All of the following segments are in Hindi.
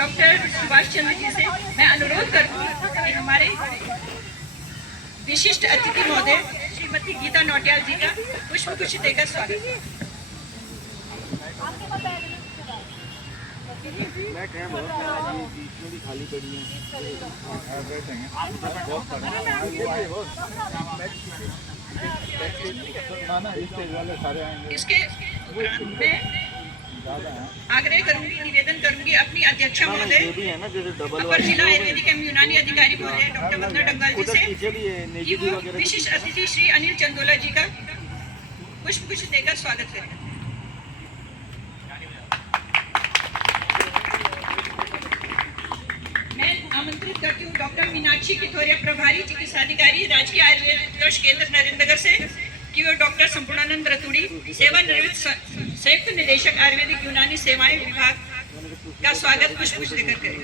डॉक्टर सुभाष चंद्र जी से मैं अनुरोध करूंगी कि हमारे विशिष्ट अतिथि महोदय श्रीमती गीता नौटियाल जी का पुष्पगुच्छ देकर स्वागत। खाली पड़ी इसके मैं आग्रह करूंगी, निवेदन करूंगी अपनी अध्यक्षा महोदय अपर जिला आयुर्वेदिक एवं यूनानी अधिकारी महोदय डॉक्टर वंदना डंगाल जी से कि वो विशिष्ट अतिथि श्री अनिल चंदोला जी का पुष्पगुच्छ देकर स्वागत करें। मैं आमंत्रित करती हूँ डॉक्टर मीनाक्षी किथोरिया प्रभारी चिकित्साधिकारी राजकीय आयुर्वेद उत्कर्ष केंद्र नरेंद्रनगर से कि वो डॉक्टर संपूर्णानंद रतुड़ी सेवानिवृत्त संयुक्त निदेशक आयुर्वेदिक यूनानी सेवाएं विभाग का स्वागत पुष्पगुच्छ देकर करें।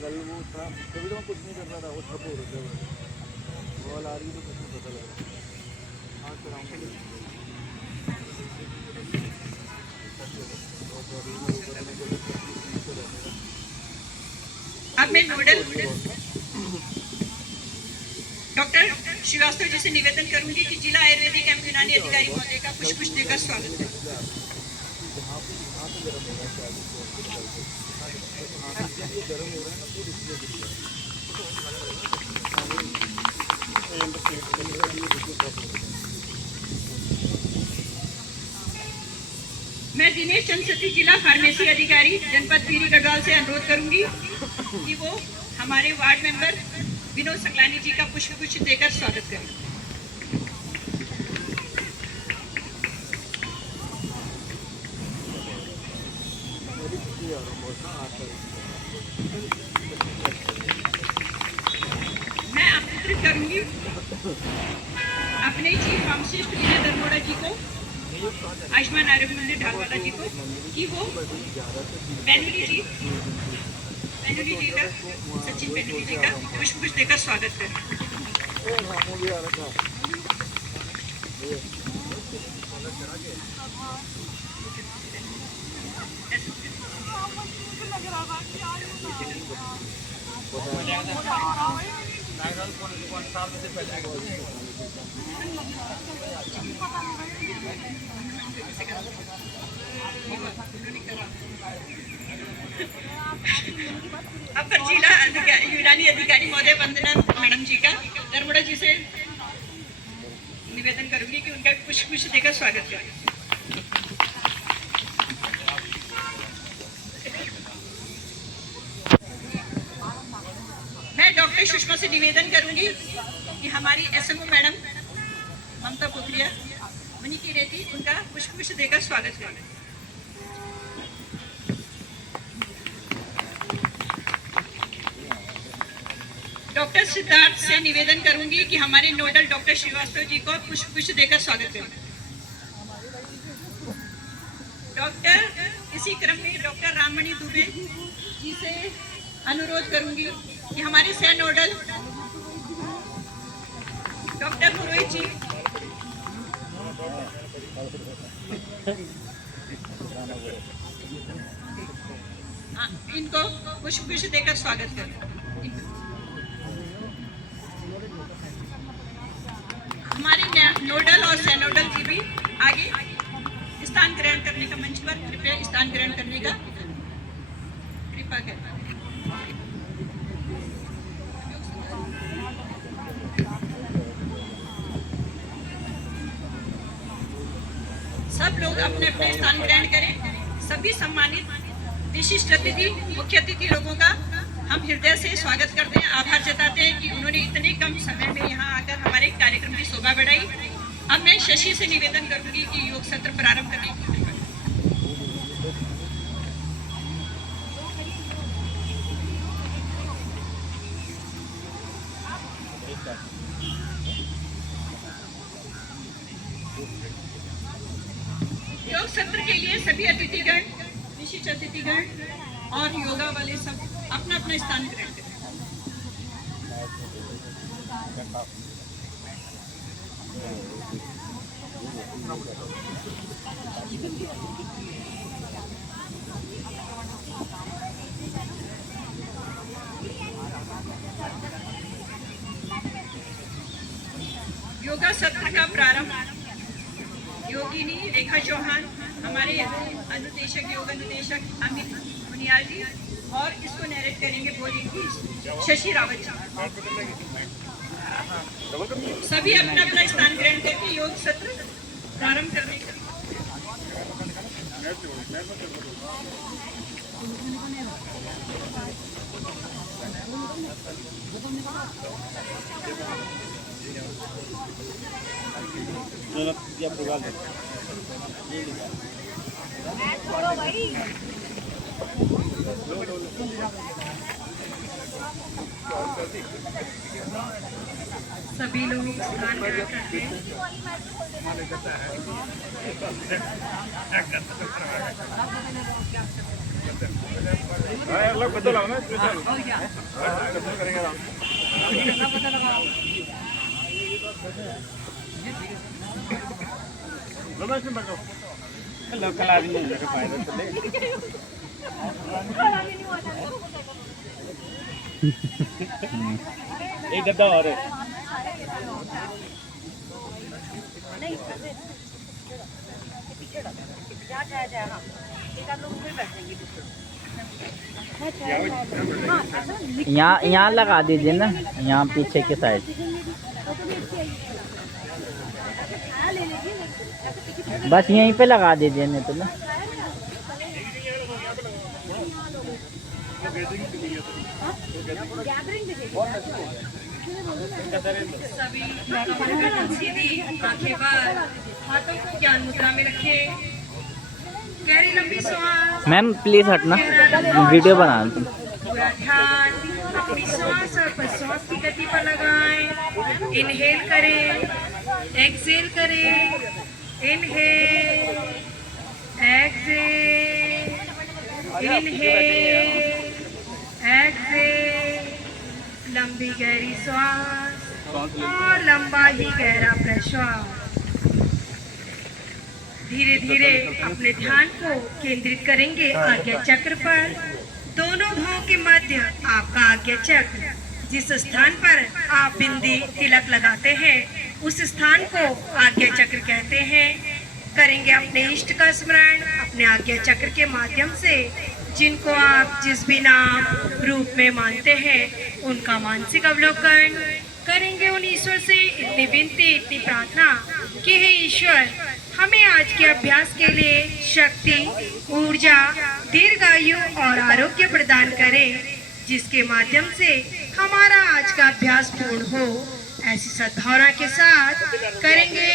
कल वो था कभी तो कुछ नहीं कर रहा था, वो ठप हो रहा था, बॉल आ रही तो कुछ नहीं पता लग रहा। अब मैं नोडल डॉक्टर श्रीवास्तव जी से निवेदन करूंगी कि जिला आयुर्वेदिक एवं यूनानी अधिकारी महोदय का पुष्पगुच्छ देकर स्वागत करें। मैं दिनेश चंद्र सती जिला फार्मेसी अधिकारी जनपद पीरी गढ़वाल से अनुरोध करूंगी कि वो हमारे वार्ड मेंबर विनोद संगलानी जी का पुष्पगुच्छ देकर स्वागत करें। मैं आमंत्रित करूंगी अपने चीफ फार्मासिस्ट विजय दरमोड़ा जी को, आयुष्मान आरोग्य मंदिर ढालवाला जी को कि वो पेनुली जी का सचिन पेनुली जी का पुष्पगुच्छ देकर स्वागत करें। अपर जिला यूनानी अधिकारी महोदय वंदना मैडम जी का दरमोड़ा जी से निवेदन करूंगी कि उनका पुष्पगुच्छ देकर स्वागत करें। मैं डॉक्टर सुषमा से निवेदन करूंगी कि हमारी एसएमओ मैडम ममता पोखरिया मनी की रेती उनका पुष्पगुच्छ देकर स्वागत करें। डॉक्टर सिद्धार्थ से निवेदन करूंगी कि हमारे नोडल डॉक्टर श्रीवास्तव जी को पुष्पगुच्छ देकर स्वागत करें। डॉक्टर इसी क्रम में डॉक्टर राममणि दुबे जी से अनुरोध करूंगी कि हमारे सह नोडल डॉक्टर पुरोहित जी इनको पुष्पगुच्छ देकर स्वागत करें। हमारे नोडल और सह नोडल जी भी आगे स्थान ग्रहण करने का मंच पर कृपया स्थान ग्रहण करने का कृपा करें। सब लोग अपने अपने स्थान ग्रहण करें। सभी सम्मानित विशिष्ट अतिथि मुख्य अतिथि लोगों का हम हृदय से स्वागत करते हैं, आभार जताते हैं कि उन्होंने इतने कम समय में यहाँ आकर हमारे कार्यक्रम की शोभा बढ़ाई। अब मैं शशि से निवेदन करूंगी कि योग सत्र प्रारंभ करने की। योग सत्र के लिए सभी अतिथिगण, विशिष्ट अतिथिगण और योगा वाले सब अपना अपना स्थान ग्रहण करें। योगा सत्र का प्रारंभ योगिनी रेखा चौहान, हमारे अनुदेशक योग अनुदेशक अमित मुनियाल जी, और इसको नैरेट करेंगे बोलेंगे शशि रावत जी। सभी अपना अपना स्थान ग्रहण करके योग सत्र प्रारंभ करने का। सभी लोग स्थान ग्रहण करते हैं। लोकल आदमी का फायदा तो ले। एक गद्दा और है। यहाँ लगा दीजिए ना, यहाँ पीछे के साइड। बस यहीं पे लगा दीजिए, नहीं तो ना। सभी सीधी आंखें बंद, हाथों को ज्ञान मुद्रा में रखे, गहरी लंबी सांस। मैम प्लीज हटना, वीडियो बना। पूरा ध्यान अपनी सांस और प्रश्वास की गति पर लगाएं। इनहेल करें, एक्सहेल करें, इनहेल, एक्सहेल, इनहेल, एक्सहेल। लंबी गहरी श्वास और लंबा ही गहरा प्रश्वास। धीरे धीरे अपने ध्यान को केंद्रित करेंगे आज्ञा चक्र पर। दोनों भावों के मध्य आपका आज्ञा चक्र, जिस स्थान पर आप बिंदी तिलक लगाते हैं उस स्थान को आज्ञा चक्र कहते हैं। करेंगे अपने इष्ट का स्मरण अपने आज्ञा चक्र के माध्यम से, जिनको आप जिस भी नाम रूप में मानते हैं उनका मानसिक अवलोकन करेंगे। उन ईश्वर से इतनी विनती, इतनी प्रार्थना कि हे ईश्वर, हमें आज के अभ्यास के लिए शक्ति, ऊर्जा, दीर्घायु और आरोग्य प्रदान करें, जिसके माध्यम से हमारा आज का अभ्यास पूर्ण हो। ऐसी सद्भावना के साथ करेंगे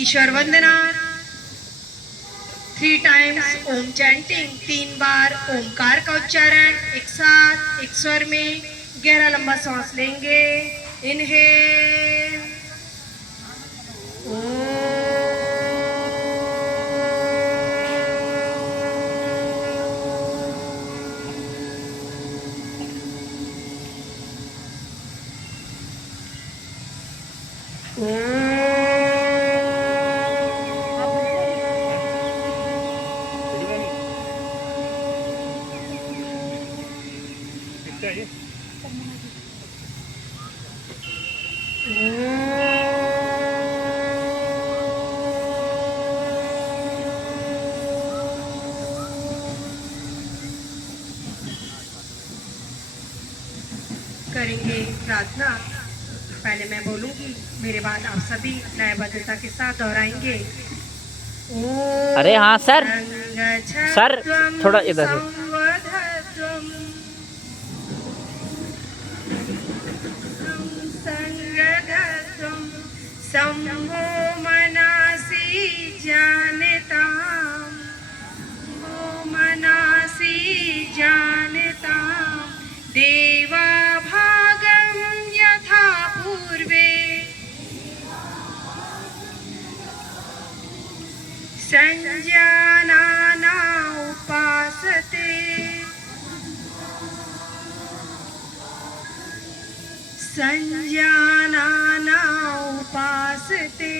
ईश्वर वंदना। 3 टाइम्स ओम चैंटिंग, 3 बार ओमकार का उच्चारण एक साथ एक स्वर में। गहरा लंबा सांस लेंगे, इनहेल, करेंगे प्रार्थना। पहले मैं बोलूंगी, मेरे बाद आप सभी लयबद्धता के साथ दोहराएंगे। अरे हाँ सर, सर थोड़ा इधर सम्मो मनासी जानताम, वो मनासी जानताम, देवा भागम यथा पूर्वे, संजानाना उपासते, संजाना उपासते,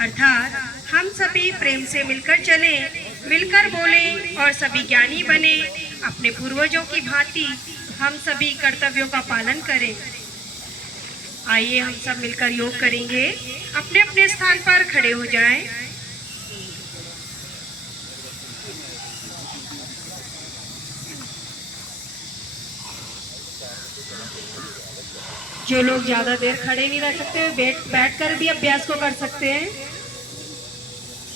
अर्थात हम सभी प्रेम से मिलकर चलें, मिलकर बोलें और सभी ज्ञानी बने। अपने पूर्वजों की भांति हम सभी कर्तव्यों का पालन करें। आइए हम सब मिलकर योग करेंगे। अपने अपने स्थान पर खड़े हो जाएं। जो लोग ज्यादा देर खड़े नहीं रह सकते बैठकर भी अभ्यास को कर सकते हैं।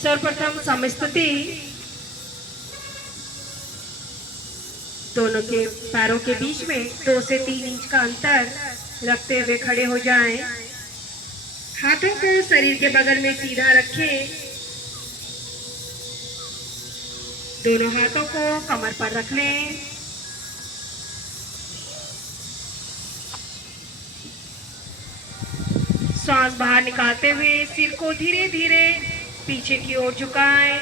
सर्वप्रथम समस्थिति, दोनों के पैरों के बीच में 2 से 3 इंच का अंतर रखते हुए खड़े हो जाएं। हाथों को शरीर के बगल में सीधा रखें। दोनों हाथों को कमर पर रख लें। श्वास बाहर निकालते हुए सिर को धीरे धीरे पीछे की ओर झुकाएं।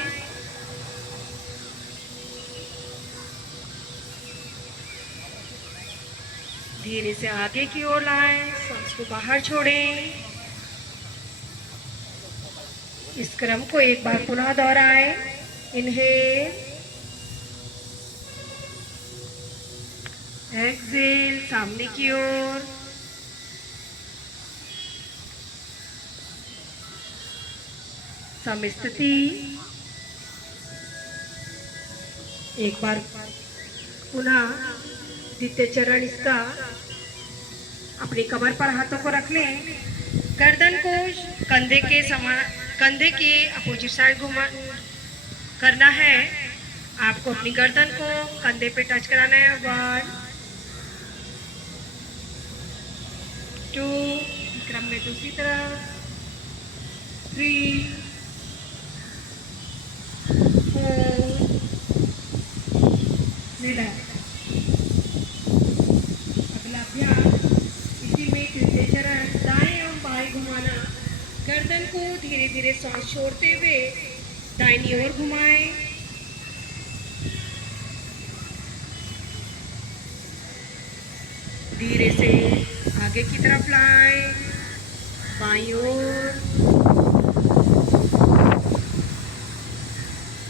धीरे से आगे की ओर लाएं। सांस को बाहर छोड़ें। इस क्रम को एक बार पुनः दोहराएं। इनहेल, एक्सेल, सामने की ओर। समस्थिति, एक बार पुनः द्वितीय चरण इसका। अपनी कमर पर हाथों को रख लें। गर्दन को कंधे के अपोजिट साइड घुमा करना है। आपको अपनी गर्दन को कंधे पे टच कराना है। 1 2, क्रम में दूसरी तरफ 3 4, रिलैक्स। अगला अभ्यास इसी में तृतीय चरण, दाएं और बाएं घुमाना। गर्दन को धीरे धीरे सांस छोड़ते हुए दाहिनी ओर घुमाएं। धीरे से आगे की तरफ लाएं। बाईं ओर,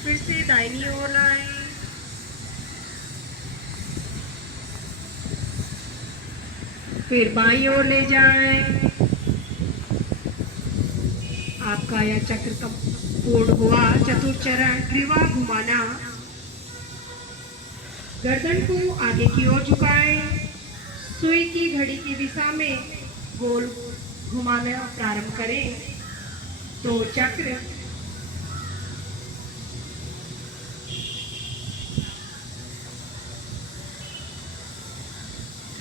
फिर से दाहिनी ओर लाएं। फिर बाईं ओर ले जाएं। आपका यह चक्र का पूर्ण हुआ। चतुर्थ चरण, ग्रीवा घुमाना। गर्दन को आगे की ओर झुकाएं। सुई की घड़ी की दिशा में गोल घुमाना प्रारंभ करें। तो चक्र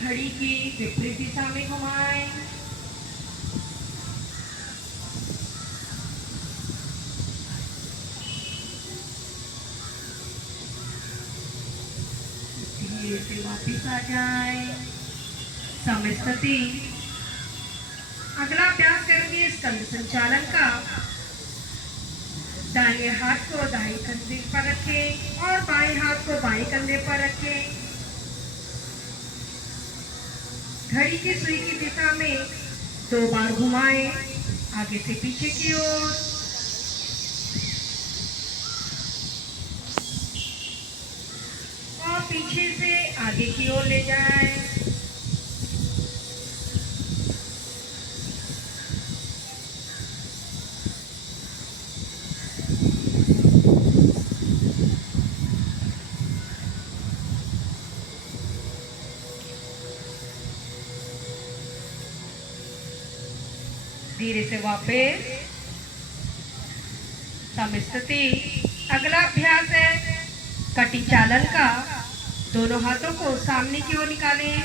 घड़ी की विपरीत दिशा में घुमाएं। धीरे से वापिस आ जाएं। समस्थिति। अगला अभ्यास करेंगे स्कंद संचालन का। दाहिने हाथ को दाहिने कंधे पर रखें और बाएं हाथ को बाएं कंधे पर रखें। घड़ी की सुई की दिशा में 2 बार घुमाएं, आगे से पीछे की ओर। और पीछे से आगे की ओर ले जाएं। धीरे से वापस समस्थिति। अगला अभ्यास है कटी चालन का। दोनों हाथों को सामने की ओर निकालें।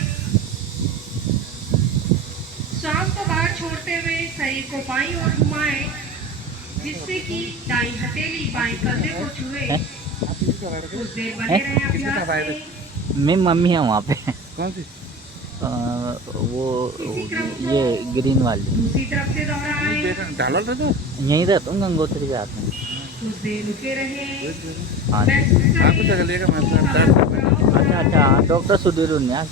सांस को बाहर छोड़ते हुए शरीर को बाईं ओर घुमाएं, जिससे कि दाईं हथेली बाएं कंधे को छुए। कुछ देर बने रहें अभ्यास में। मैं मम्मी है वहाँ पे। कौन सी? वो ये ग्रीन वाली। दूसरी तरफ से दोहराएं। डाला था तो यहीं रहता हूँ गंगोत्री के हाथ में। कुछ देर रुके रहें। हाँ जी। आपको चलेगा मैं अच्छा अच्छा, डॉक्टर सुधीर उन्यास।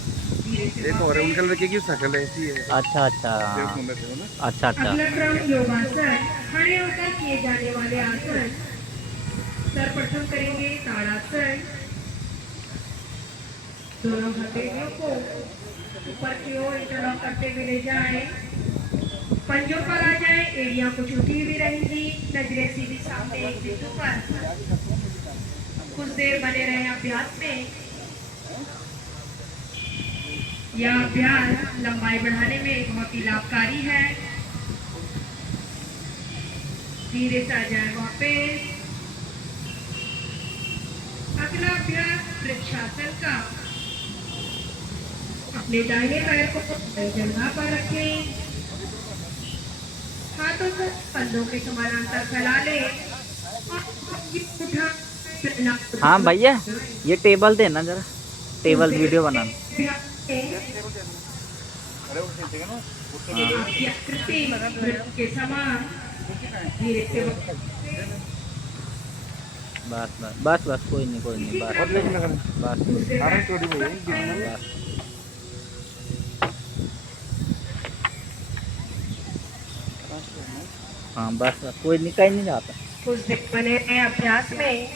एक और है, उनका लड़के की शक्ल ऐसी है। अच्छा अच्छा एक नंबर थे वो ना। अच्छा अच्छा। अगला क्रम योगासन, खड़े होकर किए जाने वाले आसन। सर्वप्रथम करेंगे ताड़ासन। दोनों हथेलियों को ऊपर की ओर इंटरलॉक करते हुए ले जाएं। पंजों पर आ जाएं, एड़ियां कुछ उठी हुई रहेंगी, नजरें सीधी सामने एक बिंदु पर। कुछ देर बने रहे अभ्यास में। यह अभ्यास लंबाई बढ़ाने में बहुत ही लाभकारी है। धीरे से आ जाए वापस। अगला अभ्यास वृक्षासन का। अपने दाहिने पैर को सही जगह पर रखें। हाथों को कंधों के समानांतर फैला लें और उठा। हाँ भैया, ये टेबल देना जरा, टेबल वीडियो बनाना। अरे वो ठीक है ना, आपकी आकृति वृक्ष के समान धीरे से बस बस बस बस, कोई नहीं बस बहुत लेकिन लगा बस सारा चोरी हो गई। बस। हाँ बस बस, कोई नहीं, कहीं नहीं जाता। कुछ देर बने रहे अभ्यास में।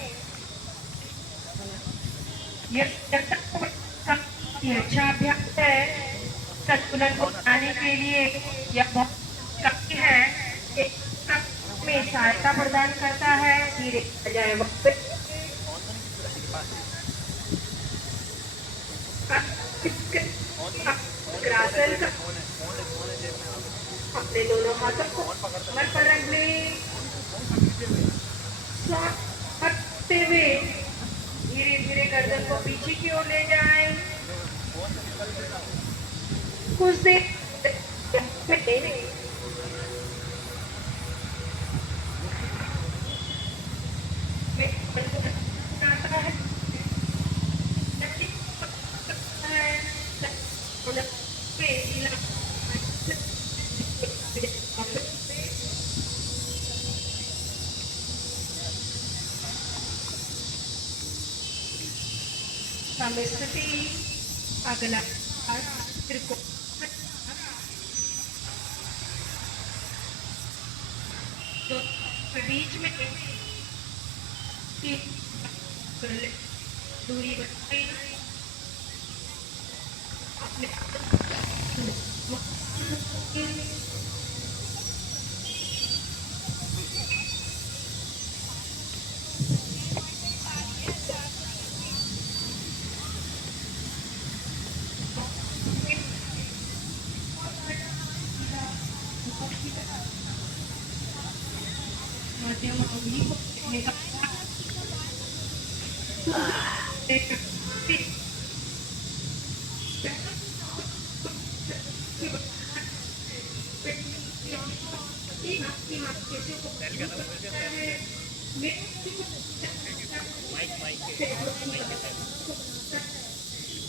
यह अच्छा अभ्यास है। संतुलन को बनाने के लिए यह बहुत काफी है। एक में सहायता प्रदान करता है। धीरे से जाए वापस। ग्रासन का अपने दोनों हाथों को कमर पर रख लें। करते हुए धीरे धीरे गर्दन को पीछे की ओर ले जाएं। कुछ देर समस्थिति। अगला त्रिकोण तो बीच में दूरी बनाए। अपने मध्यम अवधि को देखने का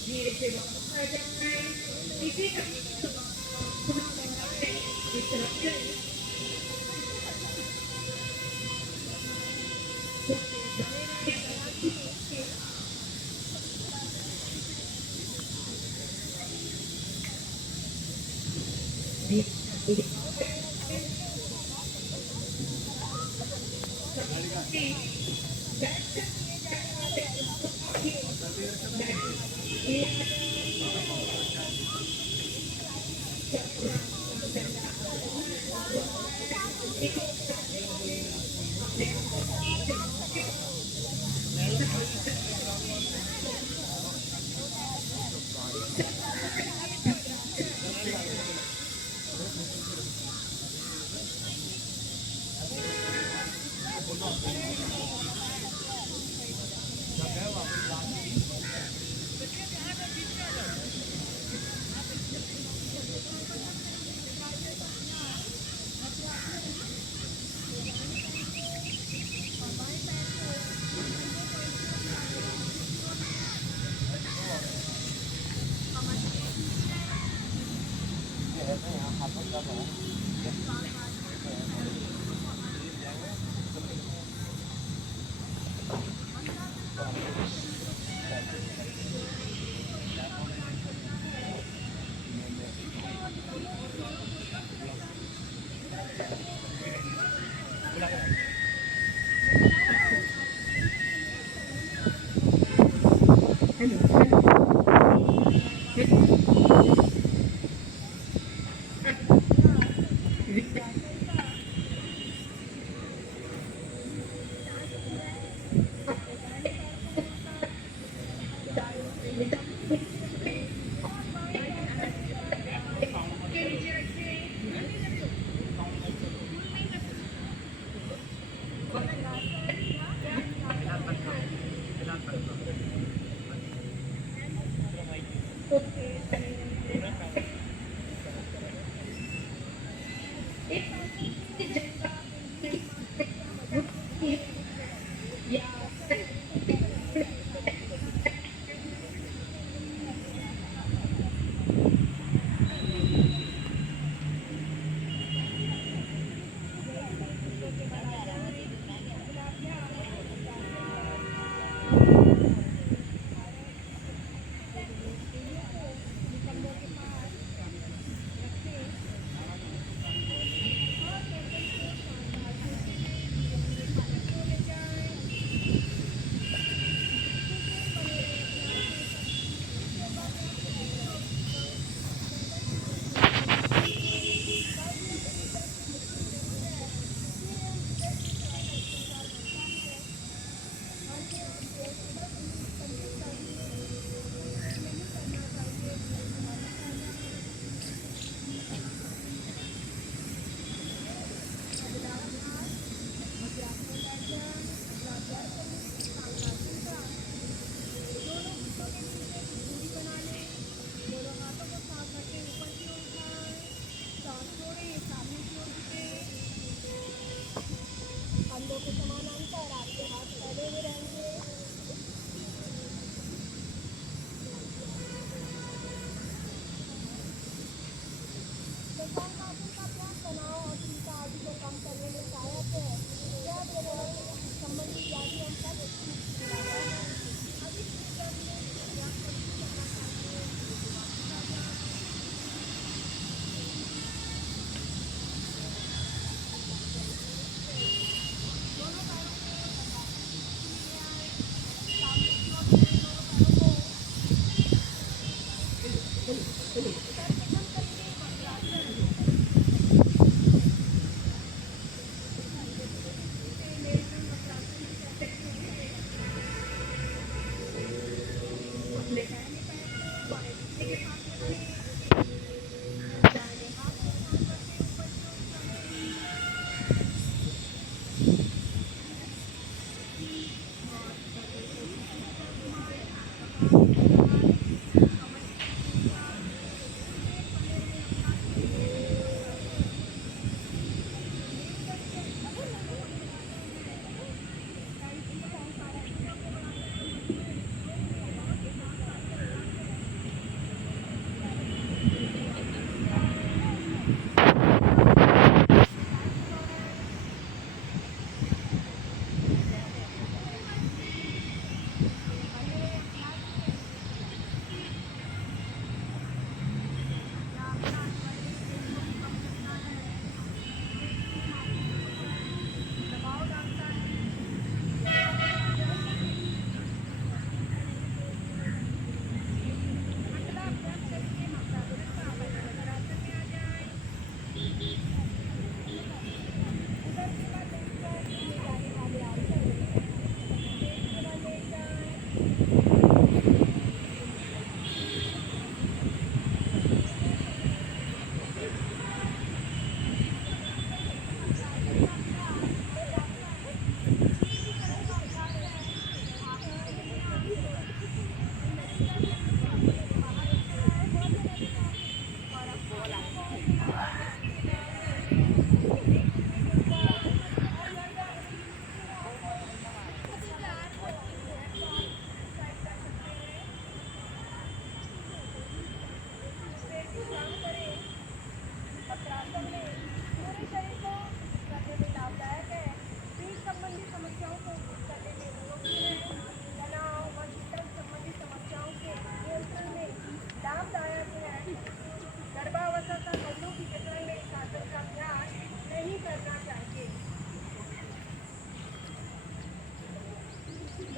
धीरे से इसी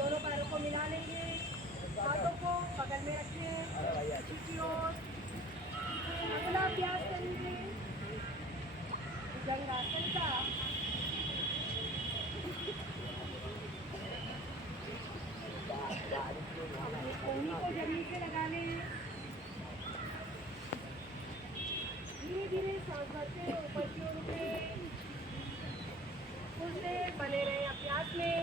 दोनों पैरों को मिला लेंगे, हाथों को बगल में रखें पीछे की ओर। अगला अभ्यास करेंगे भुजंगासन का। अपनी कोहनी को जमीन से लगा लें। धीरे धीरे सांस भरते ऊपर की ओर उठें। कुछ देर बने रहे अभ्यास में।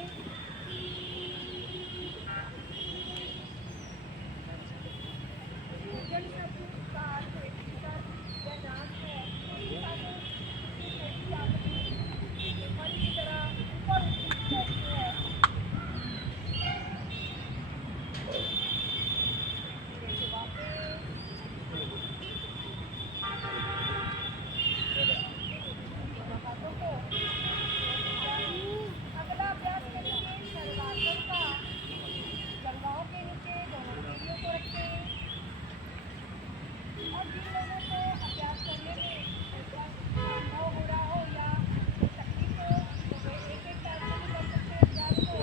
भुजंग शब्द का अर्थ है सिर या नाक है। इसके साथ पेट की आकृति फल की तरह ऊपर उठती रहती है। अगला अभ्यास करेंगे शर्वासन का। जंघाओं के नीचे दोनों उंगलियों को रखें और जिन लोगों को अभ्यास करने में अनुभव हो रहा हो या तकलीफ हो तो वे एक पैर से भी कर सकते हैं अभ्यास को।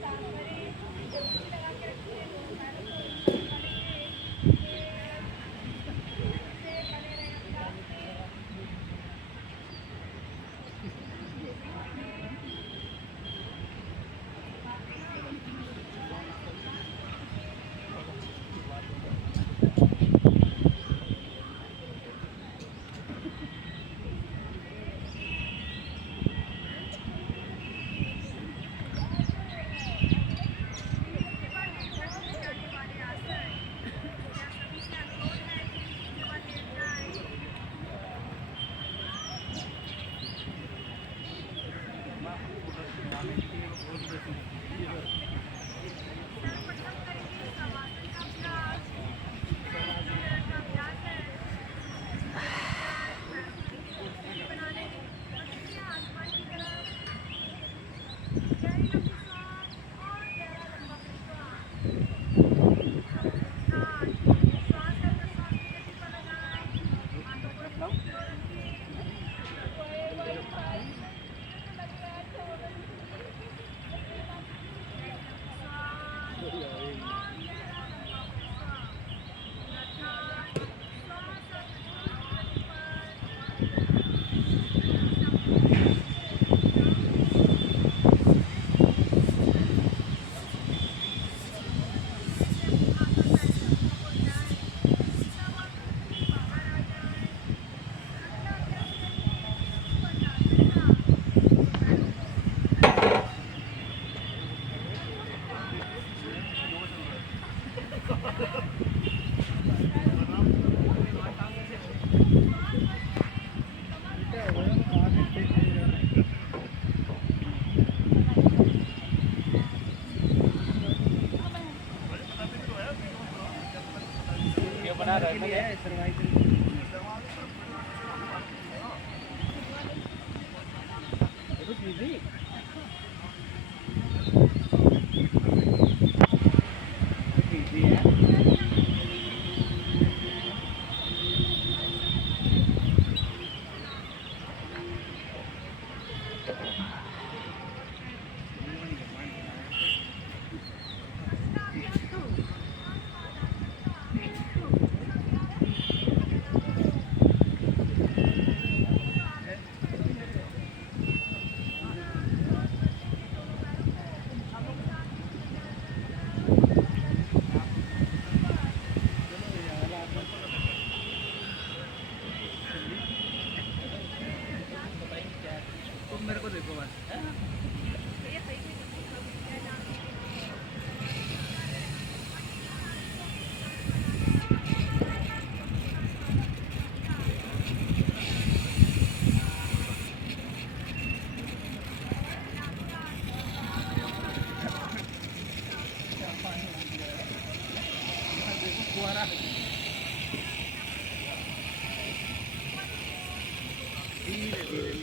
सांस भरें, डुबकी लगा के रखिए, दोनों पैरों को ऊपर करेंगे। से बने रहे अभ्यास में। बना रहे हैं मेरे को देखो बस। धीरे धीरे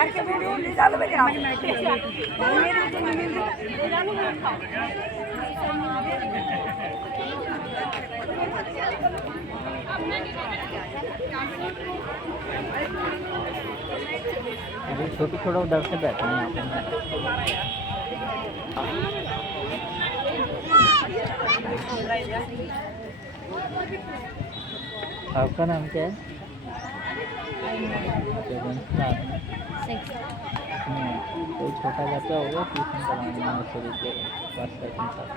अभी छोटी छोटा उधर से बैठे हैं यहाँ पे। आपका नाम क्या है? कोई छोटा बच्चा होगा ट्यूशन कराना नर्सरी के फर्स्ट सेकंड तक,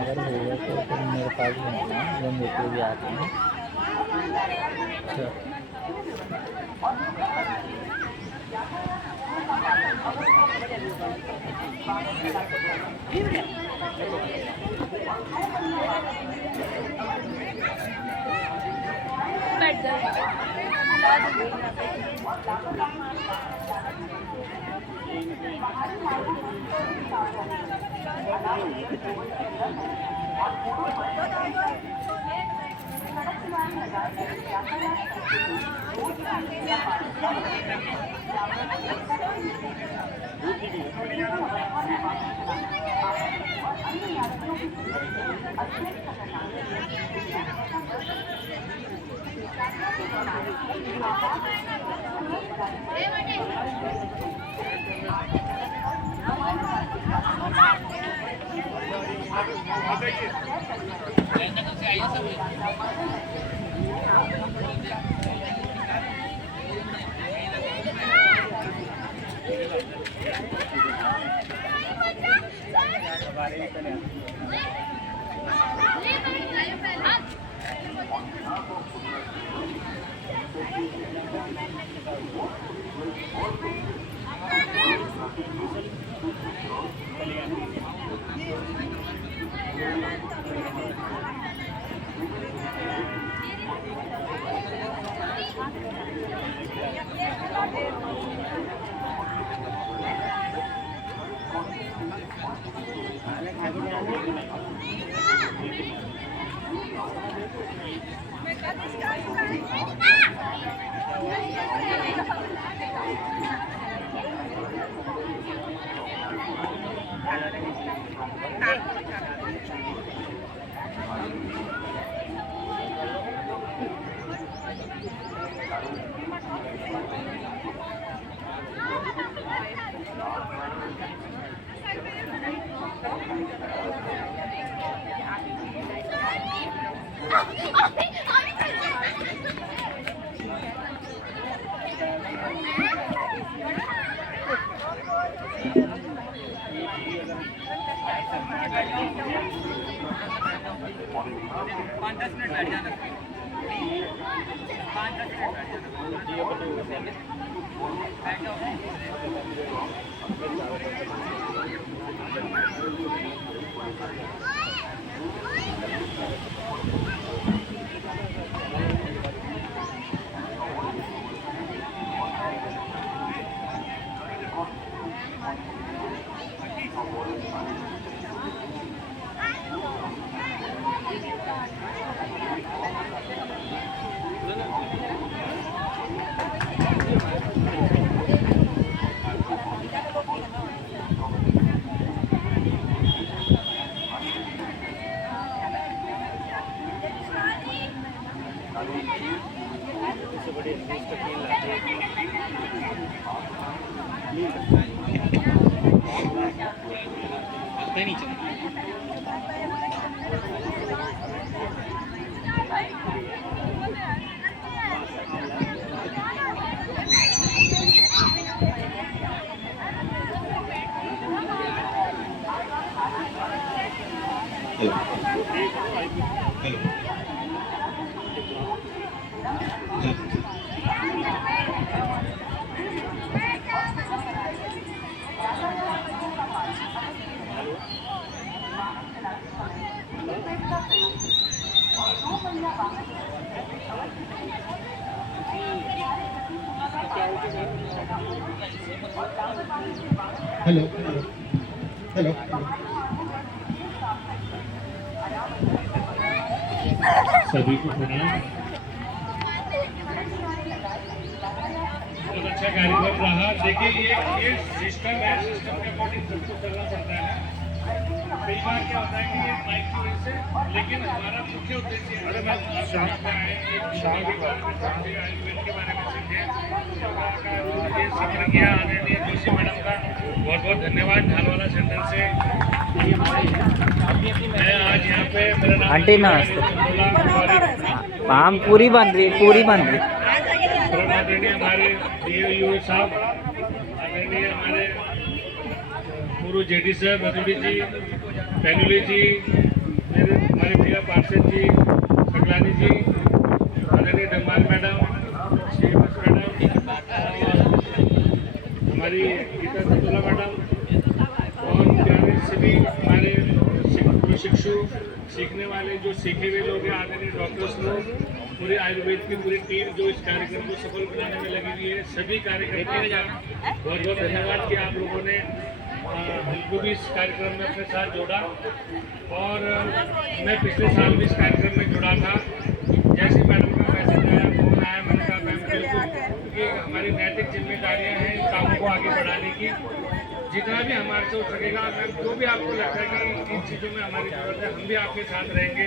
अगर होगा तो फिर मेरे पास भेजना, जो मेरे भी आते हैं। अच्छा, हेलो हेलो सभी को सुना। अच्छा कार्यक्रम रहा। देखिए ये सिस्टम है, सिस्टम के अकॉर्डिंग सबको चलना पड़ता है। कई बार क्या होता है कि ये माइक की वजह से, लेकिन हमारा मुख्य उद्देश्य है आयुर्वेद के बारे में सीखे। ये सफर किया आदरणीय जोशी मैडम का बहुत बहुत धन्यवाद। ढालवाला सेंटर से मैं आज यहाँ पे, मेरा नाम आंटी नमस्ते। आम पूरी बन रही है, पूरी बन रही है। आदरणीय हमारे DAU साहब, आदरणीय हमारे पूर्व JD सर मधुरी जी, पैनुली जी, हमारे भैया पार्षद जी, सकलानी जी, आदरणीय धम्माल मैडम, श्रीमस मैडम, हमारी गीता सतुला मैडम और प्यारे सभी हमारे प्रशिक्षु, सीखने वाले जो सीखे हुए लोग हैं, आदरणीय डॉक्टर्स लोग, पूरे आयुर्वेद की पूरी टीम जो इस कार्यक्रम को सफल बनाने में लगी हुई है, सभी कार्यकर्ताओं का बहुत बहुत धन्यवाद कि आप लोगों ने हमको भी इस कार्यक्रम में अपने साथ जोड़ा। और मैं पिछले साल भी इस कार्यक्रम में जुड़ा था। जैसे मैडम का मैसेज आया, फोन आया, मैंने कहा मैम बिल्कुल, क्योंकि हमारी नैतिक जिम्मेदारियाँ हैं इन कामों को आगे बढ़ाने की। जितना भी हमारे से हो सकेगा मैम, जो भी आपको लगता है कि इन चीज़ों में हमारी जरूरत है, हम भी आपके साथ रहेंगे,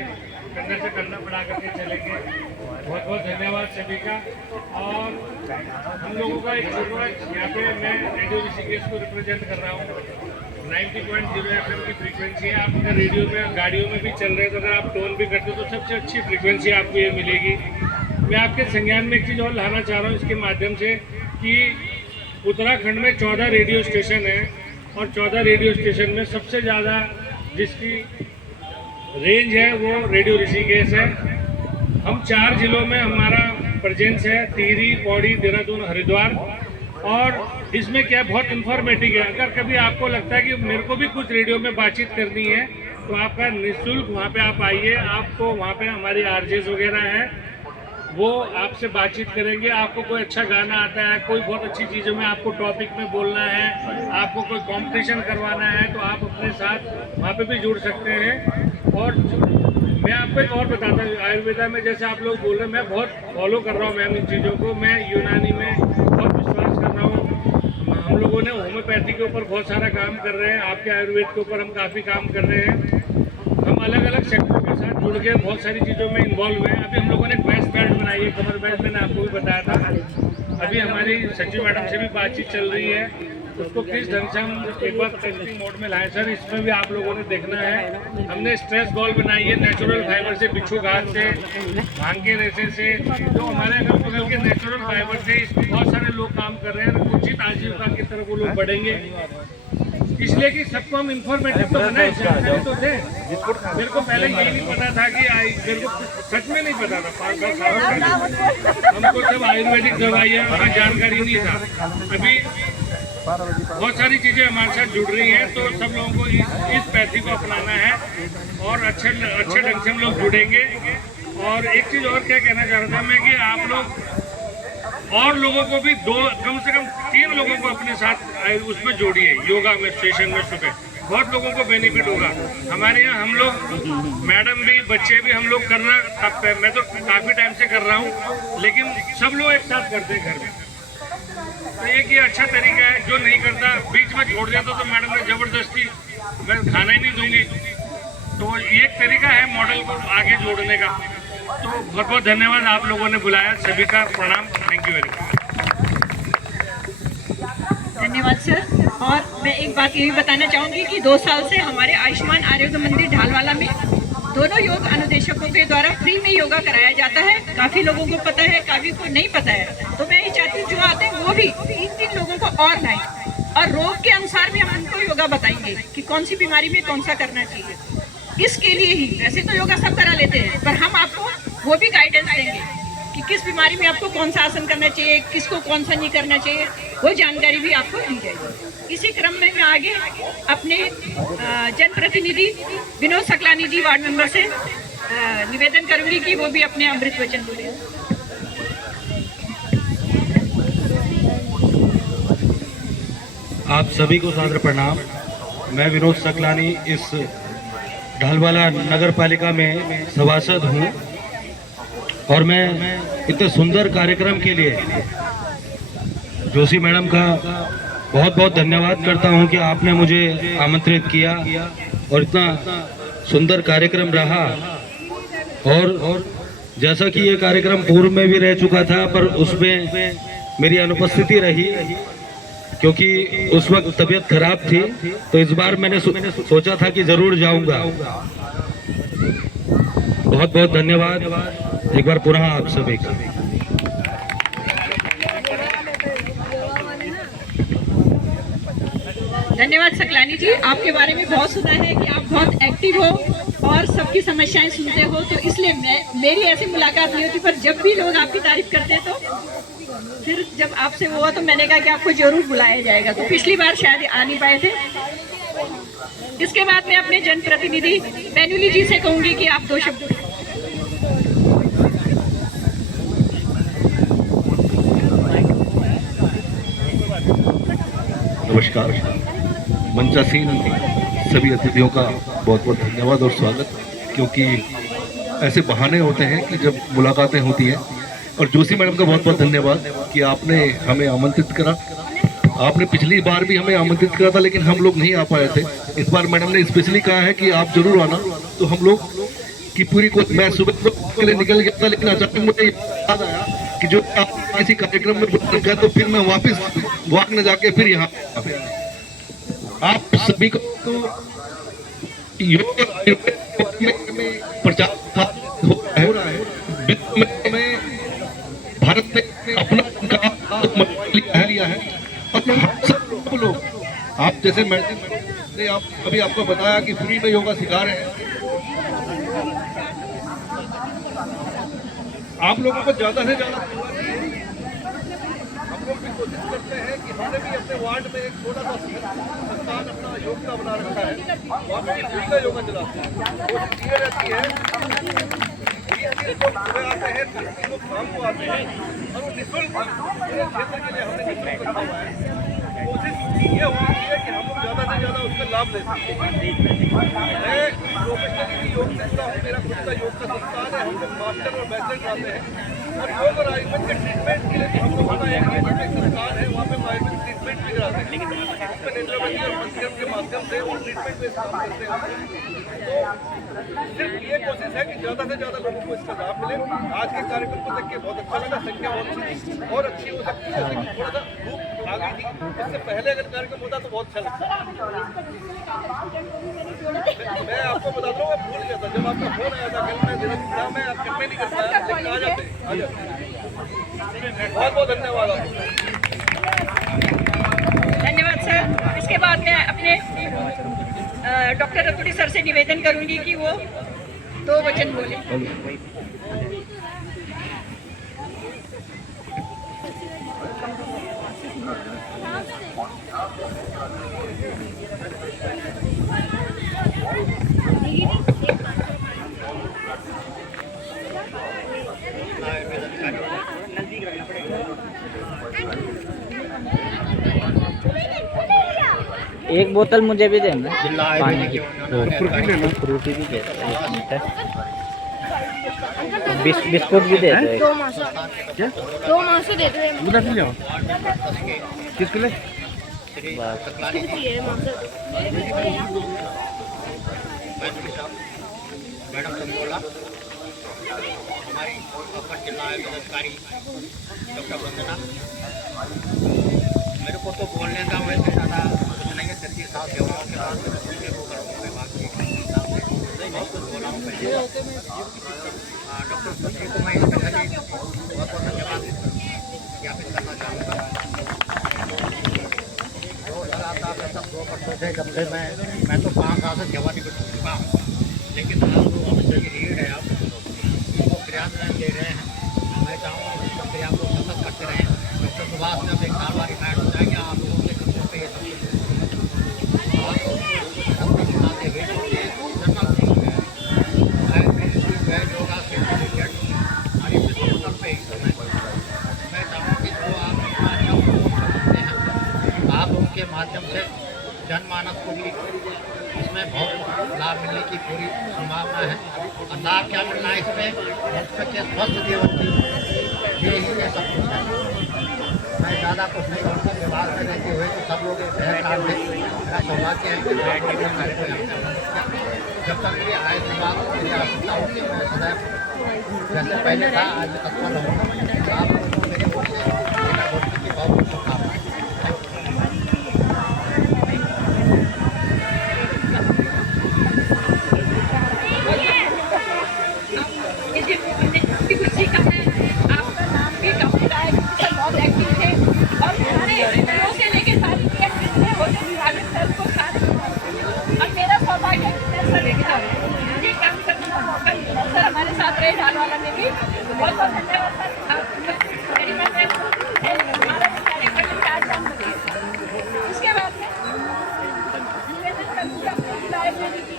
कंधे से कंधा बढ़ा करके चलेंगे। बहुत बहुत धन्यवाद सभी का। और हम लोगों का एक छोटा, यहाँ पे मैं रेडियो ऋषिकेश को रिप्रेजेंट कर रहा हूँ। 90.0 FM की फ्रीक्वेंसी है। आप अगर रेडियो में, गाड़ियों में भी चल रहे हैं तो अगर आप टोन भी करते हो तो सबसे अच्छी फ्रीक्वेंसी आपको ये मिलेगी। मैं आपके संज्ञान में एक चीज़ और लाना चाह रहा हूँ इसके माध्यम से कि उत्तराखंड में 14 रेडियो स्टेशन है और 14 रेडियो स्टेशन में सबसे ज़्यादा जिसकी रेंज है वो रेडियो ऋषिकेश है। हम 4 जिलों में हमारा प्रेजेंस है, टिहरी, पौड़ी, देहरादून, हरिद्वार। और इसमें क्या बहुत इन्फॉर्मेटिव है। अगर कभी आपको लगता है कि मेरे को भी कुछ रेडियो में बातचीत करनी है तो आपका निःशुल्क वहाँ पे आप आइए। आपको वहाँ पे हमारी RJs वगैरह हैं, वो आपसे बातचीत करेंगे। आपको कोई अच्छा गाना आता है, कोई बहुत अच्छी चीज़ों में आपको टॉपिक में बोलना है, आपको कोई कंपटीशन करवाना है तो आप अपने साथ वहाँ पे भी जुड़ सकते हैं। और मैं आपको एक और बताता हूँ, आयुर्वेदा में जैसे आप लोग बोल रहे हैं, मैं बहुत फॉलो कर रहा हूँ मैम इन चीज़ों को। मैं यूनानी में बहुत विश्वास कर रहा हूँ। हम लोगों ने होम्योपैथी के ऊपर बहुत सारा काम कर रहे हैं, आपके आयुर्वेद के ऊपर हम काफ़ी काम कर रहे हैं। हम अलग अलग सेक्टरों के साथ जुड़ के बहुत सारी चीज़ों में इन्वॉल्व हुए हैं। अभी हम लोगों ने वेस्ट बेल्ट बनाई है, कमर बेल्ट, मैंने आपको भी बताया था। अभी हमारी सचिव मैडम से भी बातचीत चल रही है, उसको किस ढंग से हम एक बार टेस्टिंग मोड में लाएं सर, इसमें भी आप लोगों ने देखना है। हमने स्ट्रेस बॉल बनाई है नेचुरल फाइबर से, बिच्छू घास से, भांग के रेशे से, जो हमारे अगल बगल के नेचुरल फाइबर से इस बहुत सारे लोग काम कर रहे हैं। उचित आजीविका की तरफ वो लोग बढ़ेंगे, इसलिए कि सबको हम इंफॉर्मेटिव तो बनाए तो थे। मेरे को पहले यही नहीं पता था कि मेरे को सच में नहीं पता था 5-10 साल पहले हमको सब आयुर्वेदिक दवाइयाँ का जानकारी नहीं था। अभी बहुत सारी चीज़ें हमारे साथ जुड़ रही हैं, तो सब लोगों को इस पैथी को अपनाना है और अच्छे ढंग से हम लोग जुड़ेंगे। और एक चीज़ और क्या कहना चाह रहा था मैं कि आप लोग और लोगों को भी कम से कम 3 लोगों को अपने साथ उसमें जोड़िए। योगा में सेशन में सुबह बहुत लोगों को बेनिफिट होगा। हमारे यहाँ हम लोग मैडम भी, बच्चे भी, हम लोग करना, मैं तो काफ़ी टाइम से कर रहा हूँ, लेकिन सब लोग एक साथ करते हैं घर में। तो एक ये अच्छा तरीका है। जो नहीं करता बीच में छोड़ देता तो मैडम ने ज़बरदस्ती मैं खाना ही नहीं दूंगी, तो ये एक तरीका है मॉडल को आगे जोड़ने का। तो बहुत बहुत धन्यवाद, आप लोगों ने बुलाया, सभी का प्रणाम। Thank you very much. धन्यवाद सर। और मैं एक बात ये भी बताना चाहूँगी कि 2 साल से हमारे आयुष्मान आरोग्य मंदिर ढालवाला में दोनों योग अनुदेशकों के द्वारा फ्री में योगा कराया जाता है। काफ़ी लोगों को पता है, काफ़ी को नहीं पता है। तो मैं ये चाहती हूँ जो आते हैं वो भी 3 लोगों को और लाएं, और रोग के अनुसार भी हम उनको योगा बताएंगे कि कौन सी बीमारी में कौन सा करना चाहिए। इसके लिए ही वैसे तो योगा सब करा लेते हैं, पर हम आपको वो भी गाइडेंस देंगे कि किस बीमारी में आपको कौन सा आसन करना चाहिए, किसको कौन सा नहीं करना चाहिए, वो जानकारी भी आपको दी जाएगी। इसी क्रम में मैं आगे अपने जनप्रतिनिधि विनोद सकलानी जी वार्ड मेंबर से निवेदन करूंगी कि वो भी अपने अमृत वचन बोले। आप सभी को सादर प्रणाम। मैं विनोद सकलानी इस ढालवाला नगर पालिका में सभासद हूँ और मैं इतने सुंदर कार्यक्रम के लिए जोशी मैडम का बहुत बहुत धन्यवाद करता हूं कि आपने मुझे आमंत्रित किया और इतना सुंदर कार्यक्रम रहा। और जैसा कि ये कार्यक्रम पूर्व में भी रह चुका था, पर उसमें मेरी अनुपस्थिति रही क्योंकि उस वक्त तबीयत खराब थी, तो इस बार मैंने सोचा था कि जरूर जाऊंगा। बहुत बहुत धन्यवाद एक बार पुनः आप सभी का। धन्यवाद सकलानी जी, आपके बारे में बहुत सुना है कि आप बहुत एक्टिव हो और सबकी समस्याएं सुनते हो, तो इसलिए मेरी ऐसी मुलाकात नहीं होती, पर जब भी लोग आपकी तारीफ करते हैं तो फिर जब आपसे हुआ तो मैंने कहा कि आपको जरूर बुलाया जाएगा। तो पिछली बार शायद आ नहीं पाए थे। इसके बाद मैं अपने जनप्रतिनिधि बेनुली जी से कहूंगी कि आप 2 शब्द। नमस्कार, मंचासीन सभी अतिथियों का बहुत बहुत धन्यवाद और स्वागत, क्योंकि ऐसे बहाने होते हैं कि जब मुलाकातें होती हैं। और जोशी मैडम का बहुत बहुत धन्यवाद कि आपने हमें आमंत्रित करा। आपने पिछली बार भी हमें आमंत्रित करा था, लेकिन हम लोग नहीं आ पाए थे। इस बार मैडम ने स्पेशली कहा है कि आप जरूर आना, तो हम लोग की पूरी मैं सुबह के लिए निकल गया था, लेकिन अचानक मुझे याद आया कि जो आप किसी कार्यक्रम में बुला गया, तो फिर मैं वापस वॉक न जाके फिर यहाँ आप सभी को योग में प्रचार हो रहा है। विश्व में भारत ने अपना लिया है और हम सब लोग, आप जैसे मैंने अभी आपको बताया कि फ्री में योगा सिखा रहे हैं। आप लोगों को ज्यादा से ज्यादा हम लोग भी कोशिश करते हैं कि हमने भी अपने वार्ड में एक छोटा सा संस्थान अपना योग का बना रखा है, वहाँ पे फ्री का योगा चलाते हैं। कोशिश ये रहती है 20 लोग सुबह आते हैं, 30 लोग शाम को आते हैं और वो निःशुल्क पूरे क्षेत्र के लिए हमने निःशुल्क रखा हुआ है। कोशिश ये होती है कि हम लोग ज़्यादा से ज़्यादा उसका लाभ ले सकें। मैं प्रोफेशनली योग सीखता हूँ, मेरा खुद का योग का संस्थान है, हम लोग मास्टर और बैचलर कराते हैं। और योग और आयुर्वेद के ट्रीटमेंट के लिए हम लोग अपना एक संस्थान है, वहाँ पे आयुर्वेद ट्रीटमेंट भी कराते हैं, लेकिन इसमें नेचुरोपैथी और पंचकर्म के माध्यम से वो ट्रीटमेंट बेस्ड काम करते हैं। तो सिर्फ ये कोशिश है कि ज़्यादा से ज़्यादा लोगों को इसका लाभ मिले। आज के कार्यक्रम को देख के बहुत अच्छा लगा, संख्या बहुत अच्छी और अच्छी हो सकती है, लेकिन थोड़ा सा धूप आ गई थी। इससे पहले अगर कार्यक्रम होता तो बहुत अच्छा लगता। मैं आपको बता दूँ, मैं भूल गया था जब आपका फोन आया था कल, मैं दिन में आप कल में नहीं कर पाया, लेकिन आ जाते। बहुत बहुत धन्यवाद आपको। धन्यवाद सर। इसके बाद मैं अपने डॉक्टर रतुड़ी सर से निवेदन करूंगी कि वो 2 वचन बोले। एक बोतल मुझे भी देना पानी की, फ्रूटी भी दे दो, बिस्कुट भी दे दो। 2 मासू दे दो। किसके लिए? मैडम संगोला, हमारी अपर जिला अधिकारी डॉक्टर वंदना। मेरे को तो बोलने का वैसे ज़्यादा कुछ नहीं है, सिर्फ ये 7 सेवाओं के बाद वो करूँगा विभाग के हिसाब से बहुत कुछ बोला हूँ पहले। डॉक्टर सुश्री को मैं स्पेशली बहुत बहुत धन्यवाद ज्ञापित करना चाहूँगा। जो लगातार से सब 2% थे, जब से मैं तो 5 साल से सेवा निवृत्त हो चुका हूँ, लेकिन आज लोग हमसे की रीढ़ है, आप वो क्रियान्वयन दे रहे हैं। मैं चाहूँगा कि इस प्रक्रिया को सतत करते रहें। डॉक्टर सुभाष ने अब 1 साल बाद रिटायर्ड हो जाएंगे, आप लोगों के कंधों पर ये सब सिखाते हुए जनरल सिंह है, योगा सर्टिफिकेट हमारी विश्व स्तर पर इस समय मैं चाहूँगा कि जो आप इतना अच्छा करते हैं, आप उनके माध्यम से जनमानस को भी इसमें बहुत लाभ मिलने की पूरी संभावना है। और लाभ क्या मिलना है इसमें? मनुष्य के स्वस्थ जीवन की यही है सब कुछ है। मैं ज़्यादा कुछ नहीं होता, व्यवहार में रहते हुए तो सब लोग एक है काम में मेरा सौभाग्य है कि मैं टीचर कार्य को यहाँ पे जब तक मेरी आय की बात मेरी आवश्यकता होगी मैं सदैव जैसे पहले था आज तत्पर रहूँगा। आप लोगों को मेरे ओर से मेरा भक्ति की बहुत बहुत शुभकामनाएं। खुशी का है, आपका नाम भी काफी सर बहुत एक्टिव थे और सारे लोगों से लेके सारी होते विभागत सर को सारे और मेरा सौभाग्य सर लेके जाओ ये काम करने का मौका मिला सर हमारे साथ रहे डाल वाला में भी बहुत बहुत धन्यवाद सर। उसके बाद में निवेदन करूँगा लाइब्रेरी की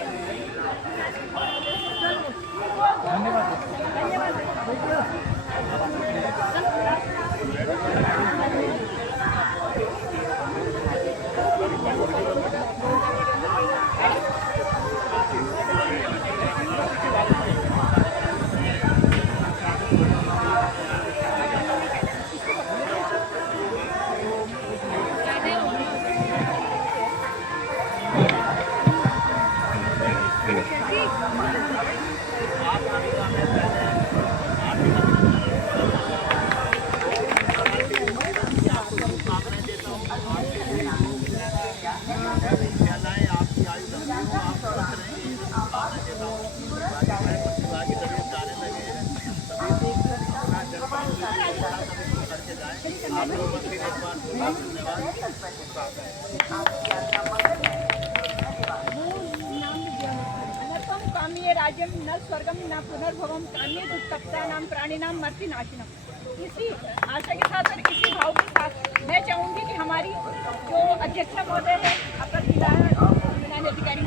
राज्यम न स्वर्गम न पुनर्भवम कान्य दुष्टप्तानाम प्राणिनाम मर्ति नाशिनम। इसी आशा के साथ और इसी भाव के साथ मैं चाहूँगी कि हमारी जो अध्यक्षा महोदय है आपका जिला